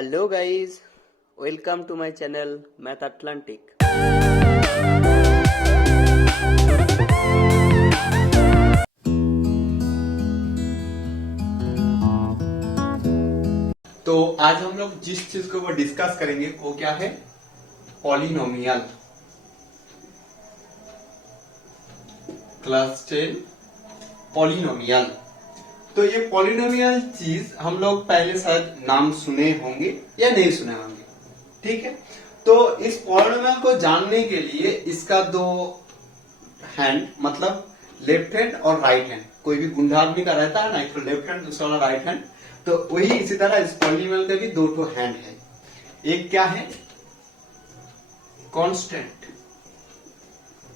Hello guys, welcome to my channel math Atlantic. तो आज हम लोग जिस चीज के ऊपर डिस्कस करेंगे वो क्या है? पॉलिनोमियल। Class 10 polynomial. तो ये पॉलिनोमियल चीज हम लोग पहले शायद नाम सुने होंगे या नहीं सुने होंगे, ठीक है। तो इस पॉलिनोमियल को जानने के लिए इसका दो हैंड, मतलब लेफ्ट हैंड और राइट हैंड, कोई भी गुंडा आदमी का रहता है ना, एक तो लेफ्ट हैंड दूसरा वाला राइट हैंड, तो वही इसी तरह इस पॉलिनोमियल के भी दो ठो हैंड है। एक क्या है? कांस्टेंट,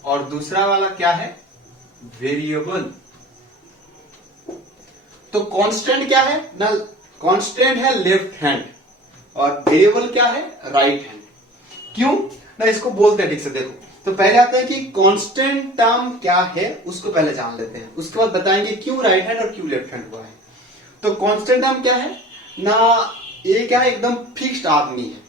और दूसरा वाला क्या है? वेरिएबल। तो कांस्टेंट क्या है ना? कांस्टेंट है लेफ्ट हैंड और वेरिएबल क्या है? Right hand. क्यों ना इसको बोलते हैं ठीक से देखो। तो पहले आता है कि कांस्टेंट टर्म क्या है, उसको पहले जान लेते हैं, उसके बाद बताएंगे क्यों राइट हैंड और क्यों लेफ्ट हैंड हुआ है। तो कांस्टेंट टर्म क्या है ना? ये क्या है? एकदम फिक्स्ड आदमी है,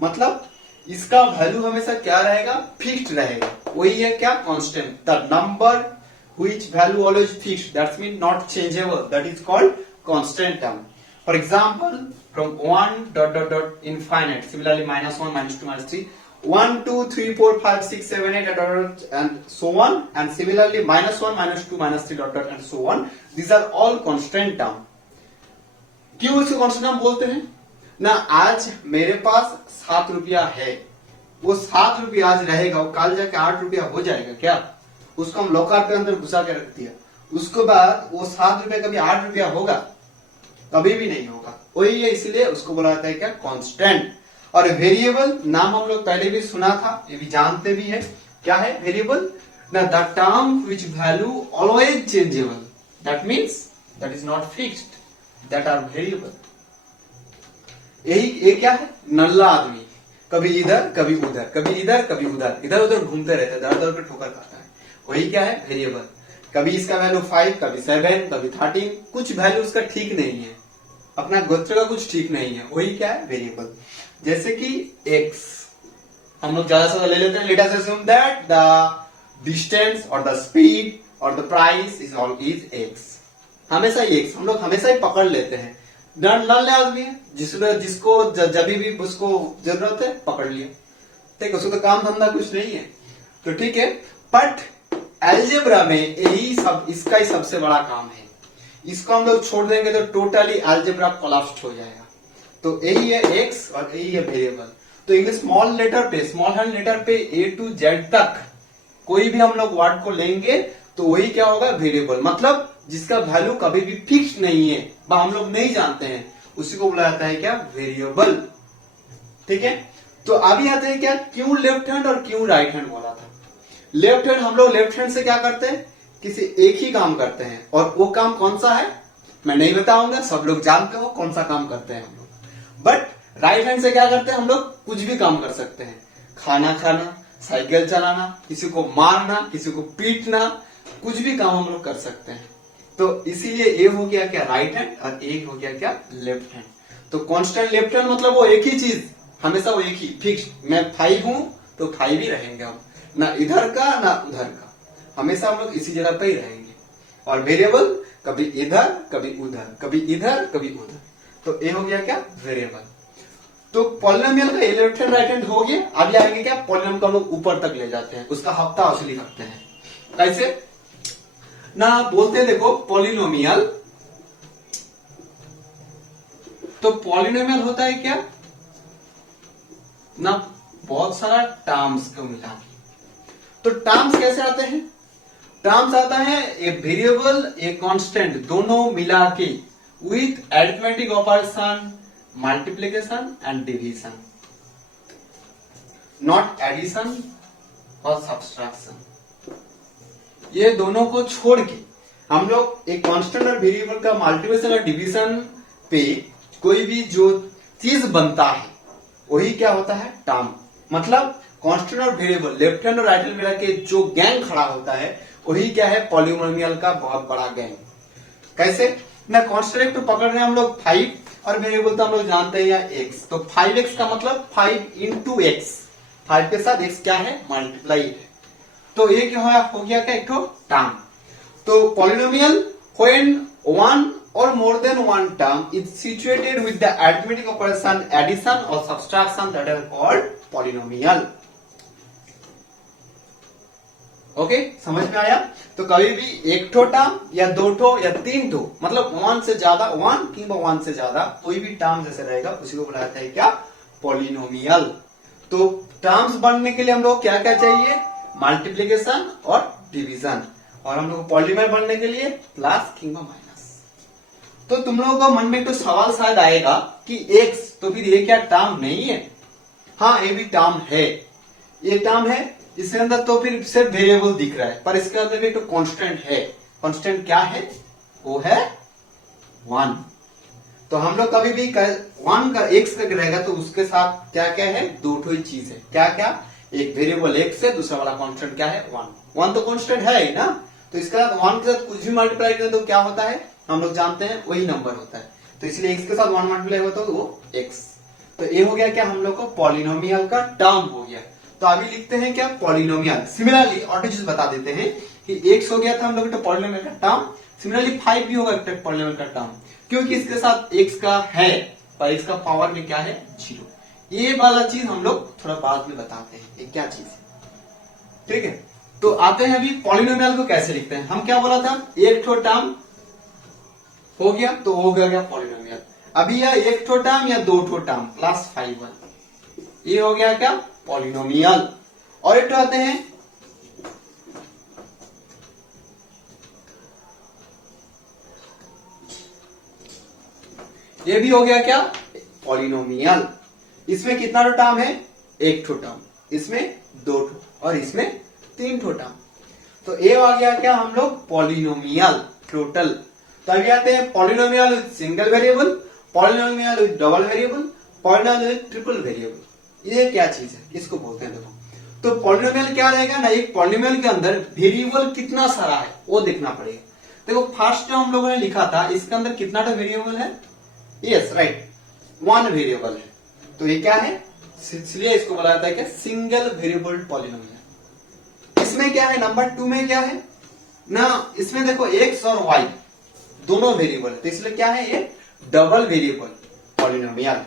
मतलब इसका वैल्यू हमेशा क्या रहेगा? फिक्स्ड रहेगा। वही है क्या? Constant. The number which value always fixed, that means not changeable, that is called constant term. For example, from 1 dot dot dot infinite, similarly minus 1, minus 2, minus 3, 1 2 3 4 5 6 7 8 dot dot and so on, and similarly minus 1, minus 2, minus 3 dot dot and so on. These are all constant term. क्यों इसको constant term बोलते हैं ना? आज मेरे पास 7 रुपया है, वो 7 रुपया आज रहेगा, वो कल जाके 8 रुपया हो जाएगा क्या? उसको हम लॉकर के अंदर घुसा के रख दिया, उसके बाद वो 7 रुपया कभी 8 रुपया होगा? कभी भी नहीं होगा। वही है, इसलिए उसको बोला जाता है क्या? कांस्टेंट। और वेरिएबल नाम हम लोग पहले भी सुना था, ये भी जानते भी है। क्या है वेरिएबल ना? The term which value always changeable, that means that is not fixed, that are variable. यही ये क्या है? नल्ला आदमी, कभी इधर कभी उधर, कभी इधर कभी उधर, इधर उधर घूमते रहते, दर दर पे ठोकर खाता है। वही क्या है? वेरिएबल। कभी इसका वैल्यू 5, कभी 7, कभी 13, कुछ वैल्यू उसका ठीक नहीं है, अपना गोत्र का कुछ ठीक नहीं है। वही क्या है? वेरिएबल। जैसे कि x हम लोग ज्यादा से ज्यादा ले लेते हैं। Let us assume that the distance और द स्पीड और the price is all is x। हमेशा ये x हम लोग हमेशा ही पकड़ लेते हैं। नल्ले आदमी है, जिसको जब भी उसको जरूरत है पकड़ लिया, ठीक है, उसको तो काम धंधा कुछ नहीं है, तो ठीक है। बट एल्जेब्रा में यही सब, इसका ही सबसे बड़ा काम है। इसको हम लोग छोड़ देंगे तो टोटली एल्जेब्रा कोलैप्स हो जाएगा। तो यही है x और यही है वेरिएबल। तो इंग्लिश स्मॉल लेटर पे, स्मॉल हैंड लेटर पे A to Z तक कोई भी हम लोग वर्ड को लेंगे तो वही क्या होगा? वेरिएबल। मतलब जिसका वैल्यू कभी भी फिक्स नहीं है, वह हम लोग नहीं जानते हैं, उसी को बोला जाता है क्या? वेरिएबल। ठीक है। तो अभी आते हैं क्या, क्यों लेफ्ट हैंड और क्यों राइट हैंड बोला था। लेफ्ट हैंड, हम लोग लेफ्ट हैंड से क्या करते हैं? किसी एक ही काम करते हैं, और वो काम कौन सा है मैं नहीं बताऊंगा, सब लोग जानते हो कौन सा काम करते हैं हम लोग। बट राइट हैंड से क्या करते हैं? हम लोग कुछ भी काम कर सकते हैं, खाना खाना, साइकिल चलाना, किसी को मारना, किसी को पीटना, कुछ भी काम हम लोग कर सकते हैं। तो इसीलिए ये हो गया क्या? राइट हैंड, और एक हो गया क्या? Left hand. तो कांस्टेंट लेफ्ट हैंड मतलब वो एक ही चीज, हमेशा वो एक ही फिक्स्ड। मैं 5 हूं तो 5 ही रहेंगे हम, ना इधर का ना उधर का, हमेशा हम लोग इसी जगह पे ही रहेंगे। और वेरिएबल कभी इधर कभी उधर, कभी इधर कभी उधर। तो ये हो गया क्या? वेरिएबल। तो पॉलिनोमियल का लेफ्ट हैंड राइट हैंड हो गया। अभी आएंगे क्या? पॉलिनोमियल को हम लोग ऊपर तक ले जाते हैं, उसका हफ्ता असली रखते हैं। कैसे ना बोलते हैं, देखो पॉलिनोमियल, तो पॉलिनोमियल होता है क्या ना? बहुत सारा टर्म्स को मिला के। तो टर्म्स कैसे आते हैं? टर्म्स आता है ए वेरिएबल, ए कांस्टेंट, दोनों मिला के with arithmetic operation, multiplication and division, not addition और सब्सट्रैक्शन। ये दोनों को छोड़ के हम लोग एक कांस्टेंट और वेरिएबल का मल्टीप्लिकेशन और डिवीजन पे कोई भी जो चीज बनता है वही क्या होता है? टर्म। मतलब कांस्टेंट और वेरिएबल, लेफ्ट हैंड और राइट हैंड मिला के जो गैंग खड़ा होता है वही क्या है? पॉलिनोमियल का बहुत बड़ा गैंग। कैसे ना? कांस्टेंट तो पकड़ रहे हैं हम लोग 5, और वेरिएबल तो हम लोग जानते हैं यहाँ x, तो 5x का मतलब 5 इंटू एक्स, 5 के साथ x क्या है, मल्टीप्लाई है। तो ये क्या हो गया क्या, एक टर्म। तो पॉलिनोमियल व्हेन वन और more than one term is situated with the arithmetic operation addition और subtraction that are called polynomial. Okay, समझ में आया। तो कभी भी एक ठो टर्म या दो ठो या तीन ठो, मतलब वन से ज्यादा, वन किंवा वन से ज्यादा कोई भी टर्म जैसे रहेगा उसी को बुलाया है क्या, पॉलिनोमियल। तो टर्म्स बनने के लिए हम लोग क्या क्या चाहिए, मल्टीप्लीकेशन और डिवीजन, और हम लोग पॉलीमर बनने के लिए प्लस किंवा माइनस। तो तुम लोगों को मन में तो सवाल शायद आएगा कि x, तो फिर ये क्या टर्म नहीं है? हाँ, ये भी टर्म है, ये टर्म है। इसके अंदर तो फिर सिर्फ वेरिएबल दिख रहा है, पर इसके अंदर भी तो कांस्टेंट है। कांस्टेंट क्या है, वो है 1। तो हम लोग कभी भी 1 का x का रहेगा तो उसके साथ क्या क्या है, दो ठो ही चीज है। क्या क्या, एक वेरिएबल x है, दूसरा वाला कांस्टेंट क्या है, 1 तो कांस्टेंट है ही ना। तो इसके साथ 1 के साथ कुछ भी मल्टीप्लाई करें तो क्या होता है, हम लोग जानते हैं वही नंबर होता है। तो इसलिए x के साथ 1 मल्टीप्लाई होता है तो वो x। तो ये हो गया क्या, हम लोग को पॉलिनोमियल का टर्म हो गया। तो अभी लिखते हैं क्या, पॉलिनोमियल। सिमिलरली और चीज बता देते हैं कि x हो गया था हम लोग तो पॉलिनोमियल का टर्म, सिमिलरली 5 भी होगा पॉलिनोमियल का टर्म, क्योंकि इसके साथ x का है पर x का पावर में क्या है, 0। ये वाला चीज हम लोग थोड़ा बाद में बताते हैं ये क्या चीज है, ठीक है। तो आते हैं अभी पॉलिनोमियल को कैसे लिखते हैं। हम क्या बोला था, एक ठो टर्म हो गया तो हो गया पॉलिनोमियल। अभी यह एक ठो टर्म या दो ठो टर्म प्लस 5 ये हो गया क्या, पॉलिनोमियल। और एक तो आते हैं ये भी हो गया क्या, पॉलिनोमियल। इसमें कितना ठो टर्म है, एक ठो टर्म, इसमें दो ठो और इसमें तीन ठो टर्म। तो ये आ गया क्या, हम लोग पॉलिनोमियल टोटल। तो अभी आते हैं polynomial with single variable, polynomial with double variable, polynomial with triple variable. ये क्या चीज है, किसको बोलते हैं देखो। तो पॉलिनोमियल क्या रहेगा ना, एक पॉलिनोमियल के अंदर वेरिएबल कितना सारा है वो देखना पड़ेगा। देखो फर्स्ट जो हम लोगों ने लिखा था इसके अंदर कितना वेरिएबल है, यस राइट, 1 वेरिएबल है। तो ये क्या है, इसलिए इसको बोला जाता है कि सिंगल वेरिएबल पॉलिनोमियल। इसमें क्या है, नंबर 2 में क्या है ना, इसमें देखो x और y दोनों वेरिएबल है, तो इसलिए क्या है, ये डबल वेरिएबल पॉलिनोमियल।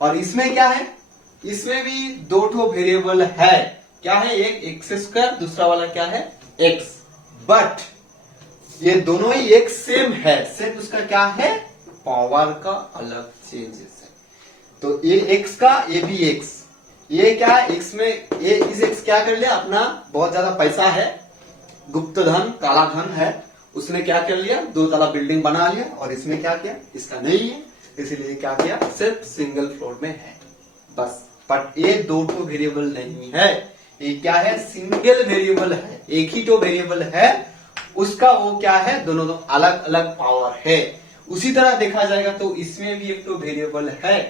और इसमें क्या है, इसमें भी दो ठो वेरिएबल है, क्या है, एक x², दूसरा वाला क्या है, x। बट ये दोनों ही एक सेम है, सिर्फ उसका क्या है, पावर का अलग चेंजेस है। तो ये x का, ये भी x, ये क्या है, x में ये इस x क्या कर लिया, अपना बहुत ज्यादा पैसा है, गुप्त धन, काला धन है, उसने क्या कर लिया, 2 तला बिल्डिंग बना लिया। और इसमें क्या किया, इसका नहीं है, इसीलिए क्या किया, सिर्फ सिंगल फ्लोर में है बस। बट ये दो ठो वेरिएबल नहीं है, ये क्या है, सिंगल वेरिएबल है, एक ही तो वेरिएबल है, उसका वो क्या है, दोनों अलग अलग पावर है। उसी तरह देखा जाएगा तो इसमें भी एक तो वेरिएबल है,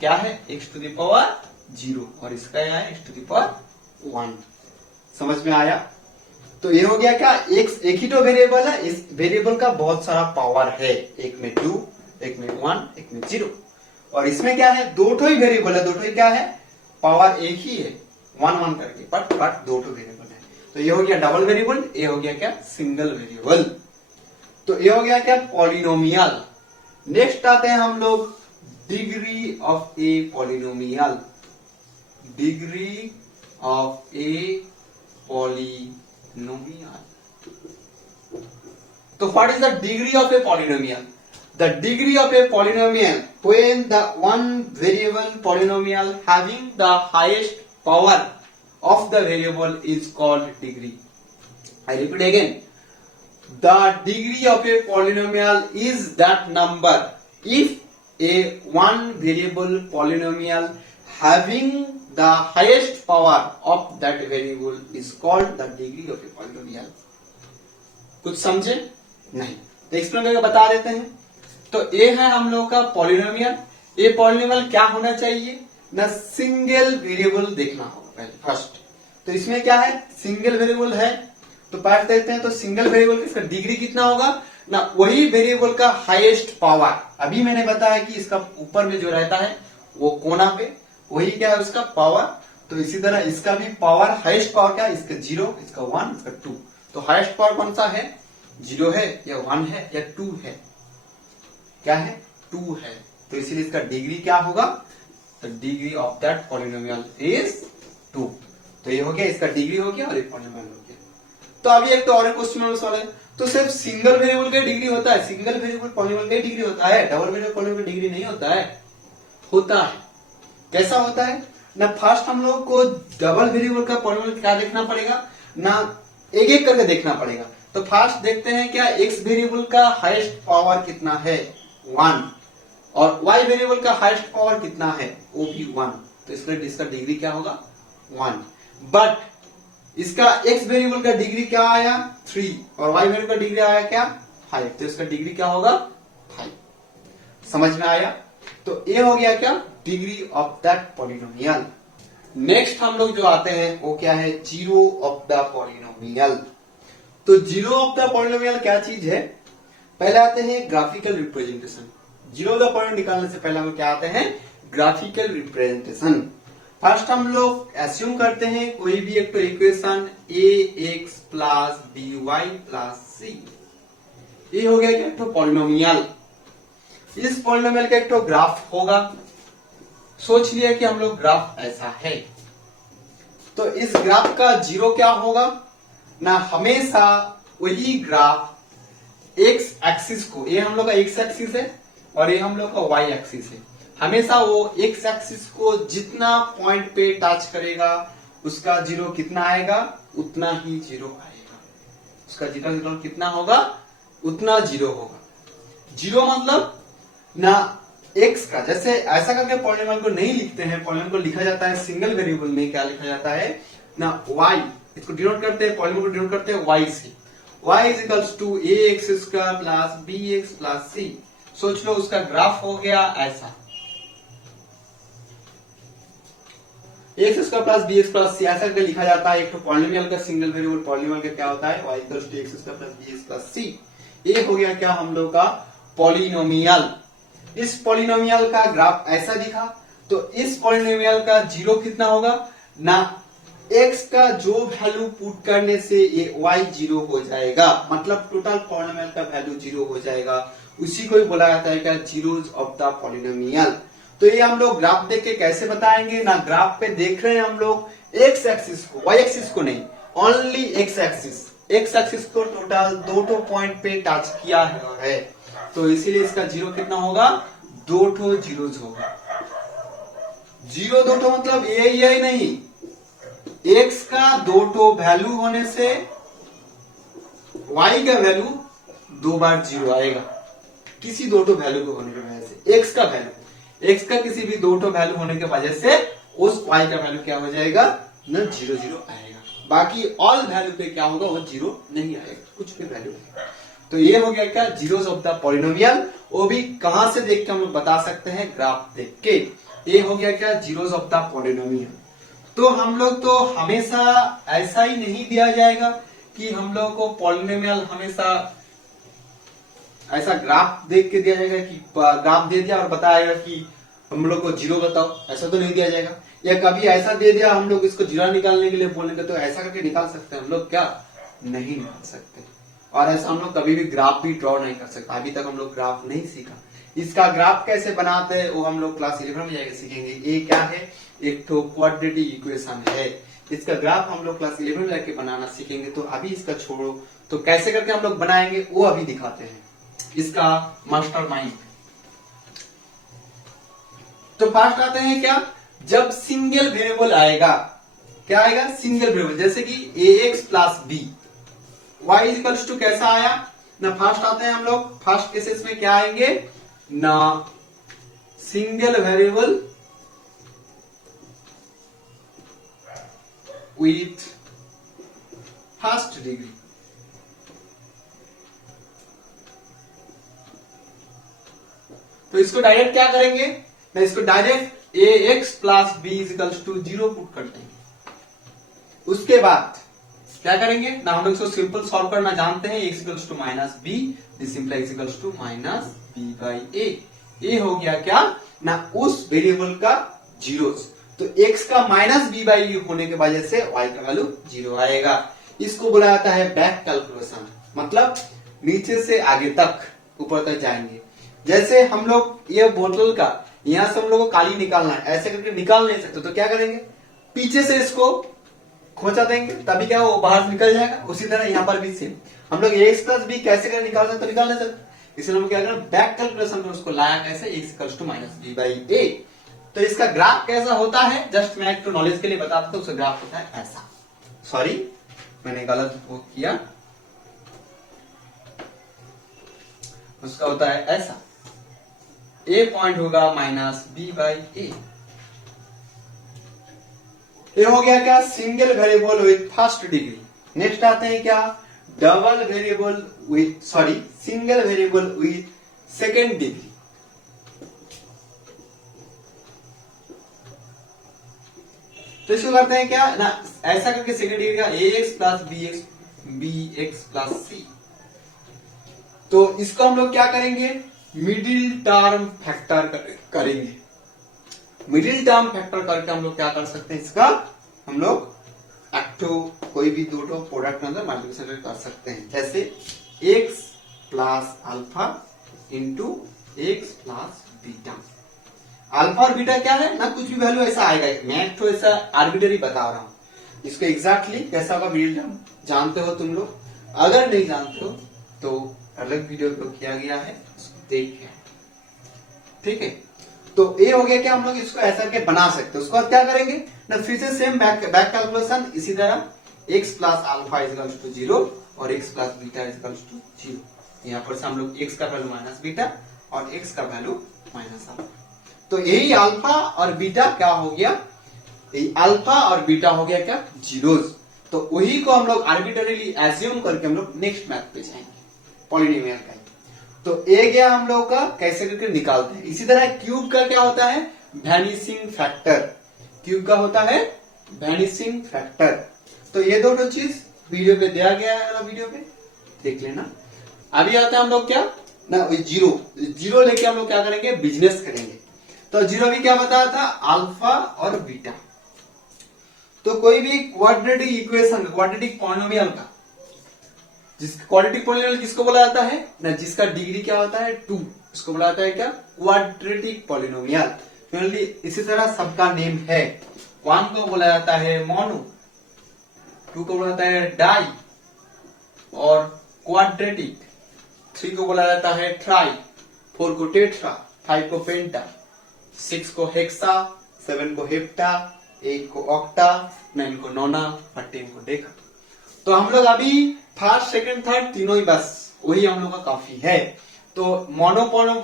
क्या है, x⁻0 और इसका यहाँ है x⁻1। समझ में आया। तो ये हो गया क्या, एक ही तो वेरिएबल है, इस वेरिएबल का बहुत सारा पावर है, एक में 2, एक में 1, एक में 0। और इसमें क्या है, दो ठो ही वेरिएबल है, दो ठो ही क्या है, पावर एक ही है, 1 1 करके, बट दो ठो वेरिएबल है। तो ये हो गया डबल वेरिएबल, ये हो गया क्या, सिंगल वेरिएबल। तो ये हो गया क्या, पॉलिनोमियल। नेक्स्ट आते हैं हम लोग degree of a polynomial, degree of a polynomial. तो what is the degree of a polynomial? The degree of a polynomial when the one variable polynomial having the highest power of the variable is called degree. I repeat again. The degree of a polynomial is that number if a one variable polynomial having the highest power of that variable is called the degree of a polynomial. कुछ समझे नहीं तो explain करके बता देते हैं। तो ये है हम लोग का पॉलिनोमियल। ये पॉलिनोमियल क्या होना चाहिए ना, सिंगल वेरिएबल देखना होगा पहले फर्स्ट। तो इसमें क्या है, सिंगल वेरिएबल है, तो पार्ट देते हैं। तो सिंगल वेरिएबल की इसका डिग्री कितना होगा ना वही वेरिएबल का हाईएस्ट पावर, अभी मैंने बताया कि इसका ऊपर में जो रहता है वो कोना पे, वही क्या है उसका पावर। तो इसी तरह इसका भी पावर, हाईएस्ट पावर क्या है, इसका 0, इसका 1, इसका 2। तो हाईएस्ट पावर कौन सा है, 0 है या 1 है या 2 है, क्या है, 2 है। तो इसीलिए इसका डिग्री क्या होगा, the degree of that polynomial is 2। तो ये हो गया, इसका डिग्री हो गया और एक पॉलिनोमियल हो गया। तो अभी एक तो और क्वेश्चन सवाल है, तो सिर्फ सिंगल वेरिएबल का डिग्री होता है, सिंगल वेरिएबल पॉलिनोमियल का डिग्री होता है, डबल वेरिएबल पॉलिनोमियल का डिग्री नहीं होता है। होता है, कैसा होता है ना, फर्स्ट हम लोग को डबल वेरिएबल का पॉलिनोमियल क्या देखना पड़ेगा ना, एक एक करके देखना पड़ेगा। तो फर्स्ट देखते हैं क्या एक्स वेरिएबल का हाईएस्ट पावर कितना है, 1, और वाई वेरिएबल का हाईएस्ट पावर कितना है, वो भी 1। तो इसका डिग्री क्या होगा, 1। बट इसका एक्स वेरिएबल का डिग्री क्या आया, 3, और वाई वेरिएबल का डिग्री आया क्या, 5। तो इसका डिग्री क्या होगा, 5। समझ में आया। तो ये हो गया क्या, degree of that polynomial. Next हम लोग जो आते हैं वो क्या है, जीरो ऑफ द पॉलिनोमियल। तो जीरो ऑफ द पॉलिनोमियल क्या चीज है, पहले आते हैं graphical representation. Zero of the polynomial निकालने से पहले हम क्या आते हैं, ग्राफिकल रिप्रेजेंटेशन। फर्स्ट हम लोग एस्यूम करते हैं कोई भी एक तो equation ax plus by plus c, ये हो गया क्या, एक तो पॉलिनोमियल। इस पॉलिनोमियल का एक तो ग्राफ होगा, सोच लिया कि हम लोग ग्राफ ऐसा है। तो इस ग्राफ का जीरो क्या होगा ना, हमेशा वही ग्राफ एक्स एक्सिस को, ये हम लोग का एक्स एक्सिस है और ये हम लोग का वाई एक्सिस है, हमेशा वो एक्स एक्सिस को जितना पॉइंट पे टच करेगा उसका जीरो कितना आएगा, उतना ही जीरो आएगा। उसका जीरो कितना होगा, उतना जीरो होगा। जीरो मतलब ना एक्स का, जैसे ऐसा करके पॉलिनोमियल को नहीं लिखते हैं, पॉलिनोमियल को लिखा जाता है सिंगल वेरिएबल में, क्या लिखा जाता है ना, y, इसको डिनोट करते हैं, पॉलिनोमियल को डिनोट करते हैं y से। y is equals to ax square plus bx plus c। सोच लो उसका ग्राफ हो गया ऐसा, ax square plus bx plus c ऐसा करके लिखा जाता है। एक तो पॉलिनोमियल का सिंगल वेरिएबल पॉलिनोमियल का क्या होता है, y equals to x square plus bx plus c। ये हो गया क्या हम लोग का पॉलिनोमियल। इस पॉलिनोमियल का ग्राफ ऐसा दिखा, तो इस पॉलिनोमियल का जीरो कितना होगा ना, x का जो वैल्यू पुट करने से ये y जीरो हो जाएगा, मतलब टोटल पॉलिनोमियल का वैल्यू जीरो हो जाएगा। उसी को ही बोला जाता है क्या, जीरोस ऑफ द पॉलिनोमियल। तो ये हम लोग ग्राफ देख के कैसे बताएंगे ना, ग्राफ पे देख रहे हैं हम लोग x एक्सिस को, y एक्सिस को नहीं, only x axis. x axis को टोटल दो पॉइंट पे टच किया है, तो इसीलिए इसका जीरो कितना होगा, 2 जीरोस होगा। जीरो 2 मतलब ये नहीं, x का 2 वैल्यू होने से y का वैल्यू 2 बार जीरो आएगा, किसी 2 वैल्यू को होने की वजह से। x का वैल्यू, x का किसी भी 2 वैल्यू होने की वजह से उस y का वैल्यू क्या हो जाएगा ना, 0 0 आएगा। बाकी ऑल वैल्यू पे क्या होगा, वो जीरो नहीं आएगा, कुछ भी वैल्यू नहीं। तो ये हो गया क्या, जीरोस ऑफ द पॉलिनोमियल। वो भी कहां से देख के हम लोग बता सकते हैं, ग्राफ देख के। ये हो गया क्या, जीरोस ऑफ द पॉलिनोमियल। तो हम लोग तो हमेशा ऐसा ही नहीं दिया जाएगा कि हम लोग को पॉलिनोमियल हमेशा ऐसा ग्राफ देख के दिया जाएगा कि ग्राफ दे दिया और बताएगा कि हम लोग को जीरो बताओ, ऐसा तो नहीं दिया जाएगा। या कभी ऐसा दे दिया हम लोग इसको जीरो निकालने के लिए बोलेंगे तो ऐसा करके निकाल सकते हैं हम लोग, क्या नहीं निकाल सकते। और ऐसा हम लोग कभी भी ग्राफ भी ड्रॉ नहीं कर सकते, अभी तक हम लोग ग्राफ नहीं सीखा। इसका ग्राफ कैसे बनाते हैं वो हम लोग क्लास 11 में जाकर सीखेंगे। ये क्या है, एक तो क्वाड्रेटिक इक्वेशन है, इसका ग्राफ हम लोग क्लास 11 में जाके बनाना सीखेंगे। तो अभी इसका छोड़ो, तो कैसे करके हम लोग बनाएंगे वो अभी दिखाते हैं, इसका मास्टरमाइंड। तो फर्स्ट आते हैं क्या, जब सिंगल वेरिएबल आएगा, क्या आएगा, सिंगल वेरिएबल, जैसे कि ax plus b, y is equals to कैसा आया ना, फर्स्ट आते हैं हम लोग, फर्स्ट केसेस में क्या आएंगे ना, single variable with first degree. तो इसको डायरेक्ट क्या करेंगे ना, इसको direct ax plus b is equals to 0 put करते हैं। उसके बाद क्या करेंगे ना, हम लोग इसको सिंपल सॉल्व करना जानते हैं। x equals to minus B, this imply x equals to minus B by A. ये हो गया क्या ना उस वेरिएबल का जीरोस, तो x का माइनस बी बाई होने की वजह से y का वैल्यू 0 आएगा। इसको बोला जाता है बैक कैलकुलेशन, मतलब नीचे से आगे तक ऊपर तक जाएंगे। जैसे हम लोग ये बोतल का यहां से हम लोग को काली निकालना है, ऐसे करके निकाल नहीं सकते, तो क्या करेंगे, पीछे से इसको खोचा देंगे, तभी क्या वो बाहर निकल जाएगा। उसी तरह यहाँ पर भी सेम, हम लोग x प्लस बी कैसे कर निकाल सकते, तो निकाल नहीं सकते, इसलिए हम क्या करें, बैक कैलकुलेशन में उसको लाया कैसे, x equals to minus B by ए। तो इसका ग्राफ कैसा होता है, जस्ट मैं एक तो नॉलेज के लिए बताता हूँ, उसका ग्राफ होता है ऐसा। सॉरी मैंने गलत वो किया, उसका होता है ऐसा, ए पॉइंट होगा माइनस बी बाई ए। ये हो गया क्या, single variable with first degree. Next आते हैं क्या, double variable with single variable with second degree. तो इसको करते हैं क्या ना, ऐसा करके सेकेंड डिग्री का ax plus bx plus c। तो इसको हम लोग क्या करेंगे, मिडिल टर्म फैक्टर करेंगे। मिडिल टर्म फैक्टर करके हम लोग क्या कर सकते हैं, इसका हम लोग कोई भी दो प्रोडक्ट के अंदर मल्टीप्लिकेशन कर सकते हैं। जैसे x plus alpha into x plus beta. Alpha और बीटा क्या है ना, कुछ भी वैल्यू ऐसा आएगा, मैं तो ऐसा आर्बिट्ररी बता रहा हूं। इसको एग्जैक्टली कैसा होगा मिडिल टर्म जानते हो तुम लोग, अगर नहीं जानते हो तो अलग वीडियो को किया गया है, देखिए, ठीक है। तो ये हो गया कि हम लोग इसको ऐसा करके बना सकते हैं। उसको क्या करेंगे ना, फिर से सेम बैक कैलकुलेशन, इसी तरह x plus alpha is equals to 0 और x plus beta is equals to 0। यहाँ पर से हम लोग x का वैल्यू माइनस बीटा और x का वैल्यू माइनस अल्फा। तो यही अल्फा और बीटा क्या हो गया, यही अल्फा और बीटा हो गया क्या, जीरोस। तो वही को हम लोग आर्बिट्ररीली एज्यूम करके हम लोग नेक्स्ट मैथ पे जाएंगे, पॉलिनोमियल का। तो ए गया हम लोग का, कैसे करके निकालते हैं। इसी तरह क्यूब का क्या होता है, वैनिशिंग फैक्टर। क्यूब का होता है वैनिशिंग फैक्टर। तो ये दोनों चीज वीडियो पे दिया गया है, वीडियो पे देख लेना। अभी आते हैं हम लोग क्या ना, जीरो लेके हम लोग क्या करेंगे, बिजनेस करेंगे। तो जीरो भी क्या बताया था, अल्फा और बीटा। तो कोई भी क्वाड्रेटिक इक्वेशन, क्वाड्रेटिक पॉलिनोमियल का, जिसका क्वाड्रेटिक पॉलिनोमियल किसको बोला जाता है ना, जिसका डिग्री क्या होता है 2, इसको बोला जाता है क्या, क्वाड्रेटिक पॉलिनोमियल। इसी तरह सबका नेम है, 1 को बोला जाता है मोनो, 2 को बोला जाता है डाई और क्वाड्रेटिक, 3 को बोला जाता है ट्राई, 4 को टेट्रा, 5 को पेंटा, 6 को हेक्सा, 7 को हेप्टा, 8 को ऑक्टा, 9 को नोना और 10 को डेका। तो हम लोग अभी फर्स्ट सेकंड थर्ड तीनों ही बस वही हम लोग का काफी है। तो मोनो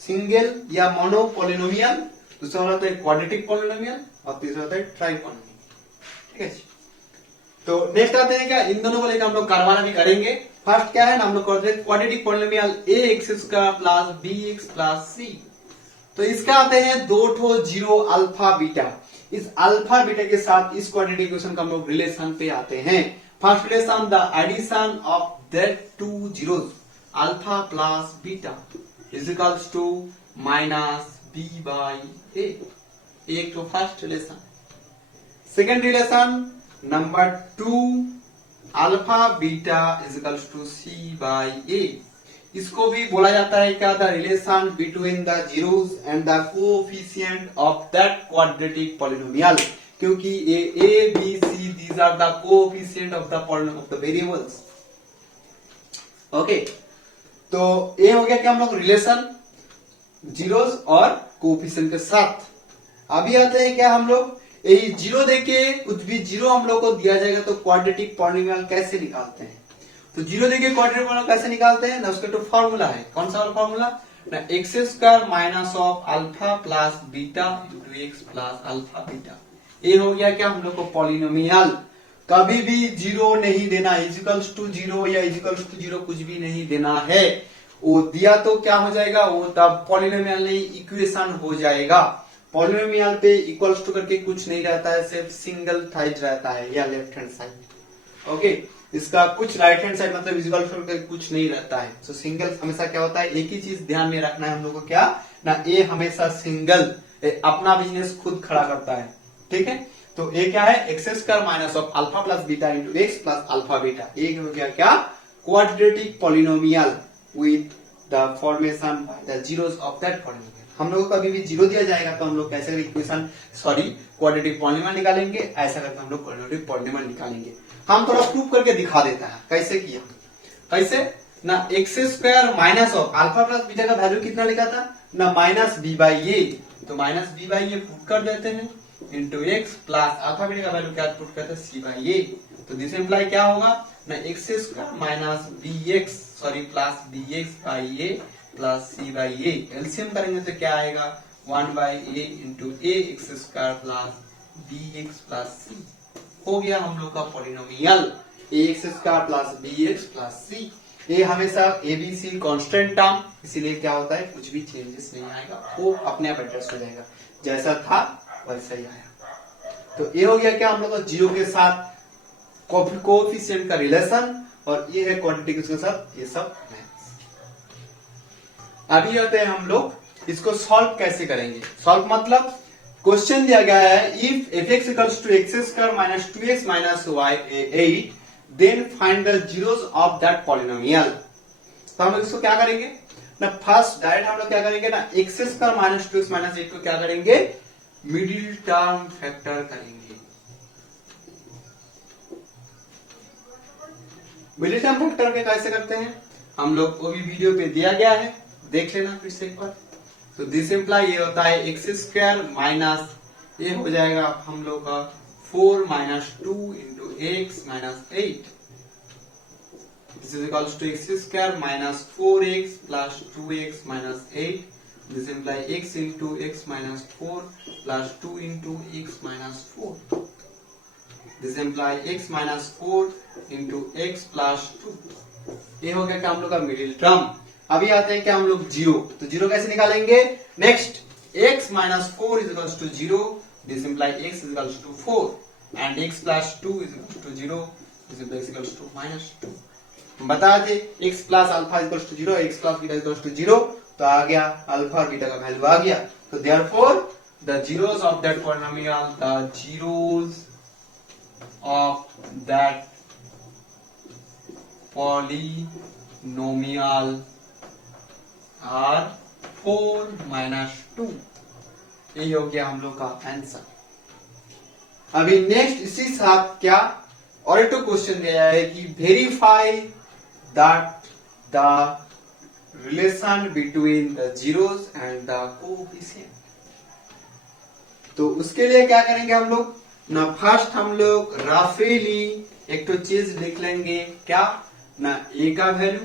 सिंगल या मोनो पॉलिनोमियल, दूसरा होता है क्वाड्रेटिक पॉलिनोमियल और तीसरा होता है ट्राई पॉलिनोमियल, ठीक है। तो नेक्स्ट आते हैं क्या, इन दोनों को लेकर हम लोग करवाना भी करेंगे। फर्स्ट क्या है ना, हम लोग करते हैं क्वाड्रेटिक पॉलिनोमियल ए एक्स का प्लस बी एक्स प्लस सी। तो इसका आते हैं दो ठो जीरो अल्फा बीटा। इस अल्फा बीटा के साथ इस क्वाड्रेटिक इक्वेशन का हम लोग रिलेशन पे आते हैं। First relation, the addition of that two zeros alpha plus beta is equals to minus B by A. एक तो first relation. Second relation number 2 alpha beta is equals to C by A. इसको भी बोला जाता है क्या, the relation between the zeros and the coefficient of that quadratic polynomial, क्योंकि ये A B C these are the coefficient of the variables. Okay, तो ये हो गया कि हम लोग रिलेशन जीरोस और कोएफिशिएंट के साथ। अभी आते हैं क्या, हम लोग यही जीरो देके कुछ भी जीरो हम लोग को दिया जाएगा तो क्वाड्रेटिक पॉलिनोमियल कैसे निकालते हैं। तो जीरो देके क्वाड्रेटिक पॉलिनोमियल कैसे निकालते हैं ना, उसका तो फॉर्मूला है। कौन सा फॉर्मूला ना, x square minus of alpha plus beta into x plus alpha beta. ये हो गया क्या हम लोग को पॉलिनोमियल। कभी भी जीरो नहीं देना, इजिकल्स टू जीरो या इजिकल्स टू जीरो कुछ भी नहीं देना है। वो दिया तो क्या हो जाएगा, वो तब पॉलिनोमियल नहीं इक्वेशन हो जाएगा। पॉलिनोमियल पे इक्वल्स टू करके कुछ नहीं रहता है, सिर्फ सिंगल साइड रहता है या लेफ्ट हैंड साइड। ओके, इसका कुछ राइट हैंड साइड मतलब इक्वल टू कुछ नहीं रहता है। तो सिंगल हमेशा क्या होता है, एक ही चीज ध्यान में रखना है हम लोग को, क्या ना, ए हमेशा सिंगल अपना बिजनेस खुद खड़ा करता है, ठीक है। तो ए क्या है, X square minus of alpha plus beta into x plus alpha beta. A हो गया क्या, quadratic polynomial with the formation by the zeros of that polynomial. हम लोग को कभी भी जीरो दिया जाएगा तो हम लोग कैसे इक्वेशन क्वाड्रेटिक पॉलिनोमियल निकालेंगे, ऐसा करके हम लोग क्वाड्रेटिक पॉलिनोमियल निकालेंगे। हम थोड़ा प्रूव करके दिखा देता है कैसे किया। कैसे ना, x square minus of alpha plus beta का वैल्यू कितना लिखा था ना, माइनस बी बाई ए। तो minus B by a put कर देते हैं into x plus alpha beta का वैल्यू क्या पुट करते हैं, सी बाई ए। तो दिस इम्प्लाई क्या होगा ना, x square minus B X plus B X by A plus C by A. LCM करेंगे तो क्या आएगा, 1 by A into A X square plus B X plus C. हो गया हम लोग का polynomial A X square plus B X plus C. ये हमेशा एबीसी कांस्टेंट टर्म, इसीलिए क्या होता है, कुछ भी चेंजेस नहीं आएगा, वो अपने आप एडजस्ट हो जाएगा, जैसा था वैसा ही आया। तो ये हो गया क्या, हम लोग का जीरो के साथ कोएफिशिएंट का रिलेशन, और ये है क्वांटिटी के साथ ये सब मैथ्स। अभी आते हैं हम लोग इसको सॉल्व कैसे करेंगे। सॉल्व मतलब क्वेश्चन दिया गया है, if f x equals to x square minus 2x minus y 8 then find the zeros of that polynomial. तो हम लोग इसको क्या करेंगे ना, फर्स्ट डायरेक्ट हम लोग क्या करेंगे ना, x square minus 2x minus 8 को क्या करेंगे, मिडिल टर्म फैक्टर करेंगे। मिडिल टर्म फैक्टर के कैसे करते हैं हम लोग, वो भी वीडियो पे दिया गया है, देख लेना फिर से एक बार। तो दिस इम्प्लाई ये होता है एक्स स्क्वायर माइनस, ये हो जाएगा हम लोग का 4 minus 2 into x minus 8। This is equals to x square minus 4x plus 2x minus 8। This imply x into x minus 4 plus 2 into x minus 4। This imply x minus 4 into x plus 2। ये हो गया क्या हम लोग का middle term. अभी आते हैं क्या हम लोग जीरो, तो जीरो कैसे निकालेंगे, next x minus 4 is equals to 0। This imply x is equals to 4 and x plus 2 is equals to 0। This imply is equals to minus 2। बता दे x plus alpha is equals to 0, x plus beta is equals to 0, तो आ गया alpha और beta का value आ गया। तो therefore the zeros of that polynomial, the zeros of that polynomial are 4 minus 2। ये हो गया हम लोग का आंसर। अभी नेक्स्ट इसी साथ क्या और एक क्वेश्चन दिया है कि verify that the relation between the zeros and the coefficient. तो उसके लिए क्या करेंगे हम लोग ना, फर्स्ट हम लोग राफेली एक तो चीज लिख लेंगे, क्या ना, ए का वैल्यू,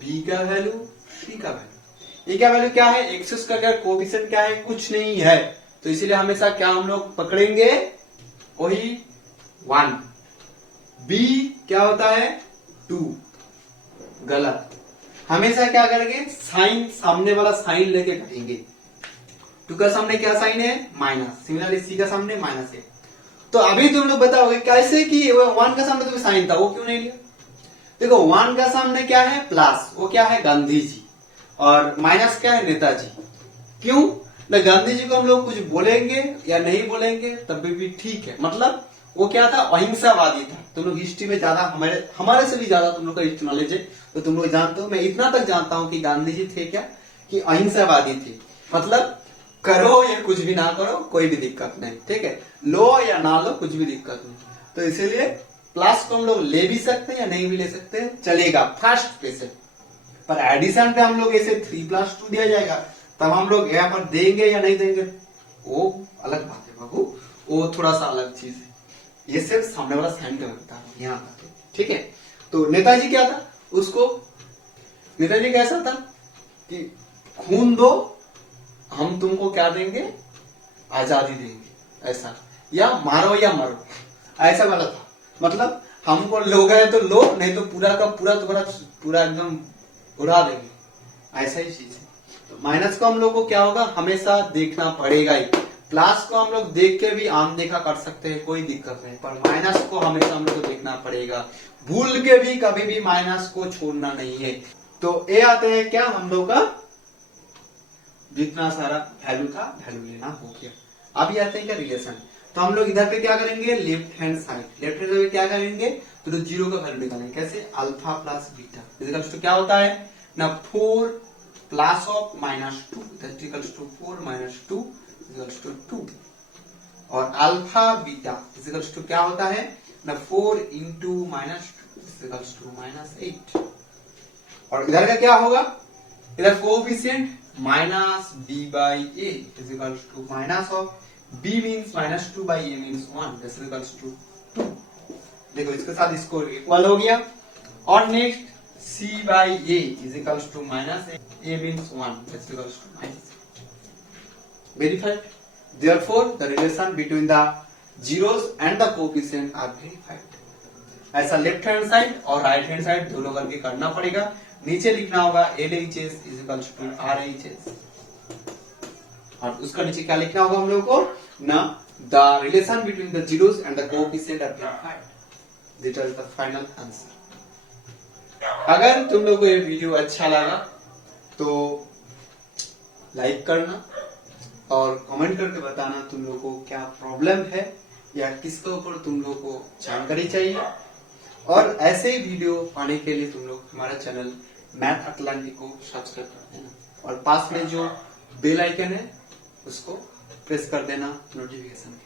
बी का वैल्यू, सी का वैल्यू। ए का वैल्यू क्या है, एक्स स्क्वायर, कोएफिशिएंट क्या है, कुछ नहीं है, तो इसीलिए हमेशा क्या हम लोग पकड़ेंगे, वही 1। बी क्या होता है, 2, गलत। हमेशा क्या करेंगे, साइन, सामने वाला साइन लेके करेंगे। 2 का सामने क्या साइन है, माइनस, सिमिलरली सी का सामने माइनस है। तो अभी तुम लोग बताओगे कैसे कि 1 का सामने तो साइन था, वो क्यों नहीं लिया। देखो 1 का सामने क्या है, प्लस, वो क्या है, गांधी जी, और माइनस क्या है, नेताजी। क्यों ना, गांधी जी को हम लोग कुछ बोलेंगे या नहीं बोलेंगे तब भी ठीक है, मतलब वो क्या था, अहिंसावादी था। तुम लोग हिस्ट्री में ज्यादा, हमारे से भी ज्यादा तुम लोग का हिस्ट्री नॉलेज है, तो तुम लोग जानते हो। मैं इतना तक जानता हूं कि गांधी जी थे क्या, कि अहिंसावादी थे, मतलब करो या कुछ भी ना करो कोई भी दिक्कत नहीं, ठीक है, लो या ना लो कुछ भी दिक्कत नहीं। तो इसीलिए प्लस को हम लोग ले भी सकते हैं या नहीं भी ले सकते हैं, चलेगा फर्स्ट पे से। पर एडिशन पे हम लोग ऐसे 3 प्लस 2 दिया जाएगा, तब हम लोग यहाँ पर देंगे या नहीं देंगे, वो अलग बात है बाबू, वो थोड़ा सा अलग चीज है। ये सिर्फ सामने वाला साइन का बता रहा हूं यहाँ पर, ठीक है। तो नेताजी क्या था, उसको नेताजी कैसा था कि खून दो हम तुमको क्या देंगे, आजादी देंगे, ऐसा, या मारो या मरो, ऐसा वाला था। मतलब हमको लोग है तो लो, नहीं तो पूरा का पूरा तुम्हारा पूरा एकदम उड़ा देंगे, ऐसा ही चीज है। तो माइनस को हम लोग को क्या होगा, हमेशा देखना पड़ेगा ही। प्लस को हम लोग देख के भी अनदेखा कर सकते हैं, कोई दिक्कत नहीं, पर माइनस को हमेशा हम लोग को देखना पड़ेगा। भूल के भी कभी भी माइनस को छोड़ना नहीं है। तो ये आते हैं क्या, हम लोग का जितना सारा वैल्यू था वैल्यू लेना हो गया। अभी आते हैं क्या, रिलेशन। तो हम लोग इधर पे क्या करेंगे, left hand side, left hand side क्या करेंगे, तो जीरो का वैल्यू निकालेंगे। कैसे, alpha plus beta equals to क्या होता है ना, 4 plus of -2 equals to 4 - 2 equals to 2। और अल्फा बीटा इक्वल्स टू क्या होता है ना, 4 इंटू -2 इक्वल्स टू -8। और इधर का क्या होगा, इधर coefficient -b/a is equals to minus of b means -2 by a means 1 this is equals to 2। देखो इसके साथ इसको इक्वल हो गया। और next c/a is equals to -a means 1 this is equals to -. Verified. Therefore, the relation between the zeros and the coefficient are verified. ऐसा left hand side और right hand side दोनों करके करना पड़ेगा। नीचे लिखना होगा LHS is equals to RHS, और उसका नीचे क्या लिखना होगा हम लोगों को ना, the relation between the zeros and the coefficient are verified. This is the final answer. अगर तुम लोगों को ये वीडियो अच्छा लगा तो लाइक करना और कमेंट करके बताना तुम लोगों को क्या प्रॉब्लम है या किसके ऊपर तुम लोगों को जानकारी चाहिए। और ऐसे ही वीडियो पाने के लिए तुम लोग हमारा चैनल मैथ अटलांटिक को सब्सक्राइब कर देना और पास में जो बेल आइकन है उसको प्रेस कर देना नोटिफिकेशन के।